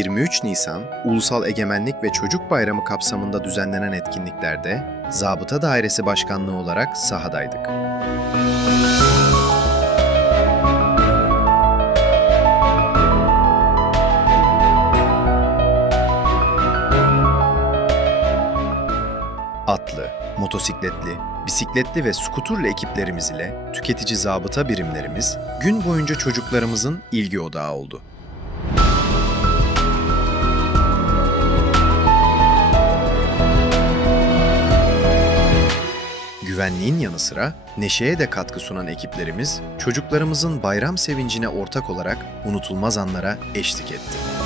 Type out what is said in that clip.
23 Nisan, Ulusal Egemenlik ve Çocuk Bayramı kapsamında düzenlenen etkinliklerde Zabıta Dairesi Başkanlığı olarak sahadaydık. Atlı, motosikletli, bisikletli ve skuturlu ekiplerimiz ile tüketici zabıta birimlerimiz gün boyunca çocuklarımızın ilgi odağı oldu. Güvenliğin yanı sıra neşeye de katkı sunan ekiplerimiz çocuklarımızın bayram sevincine ortak olarak unutulmaz anlara eşlik etti.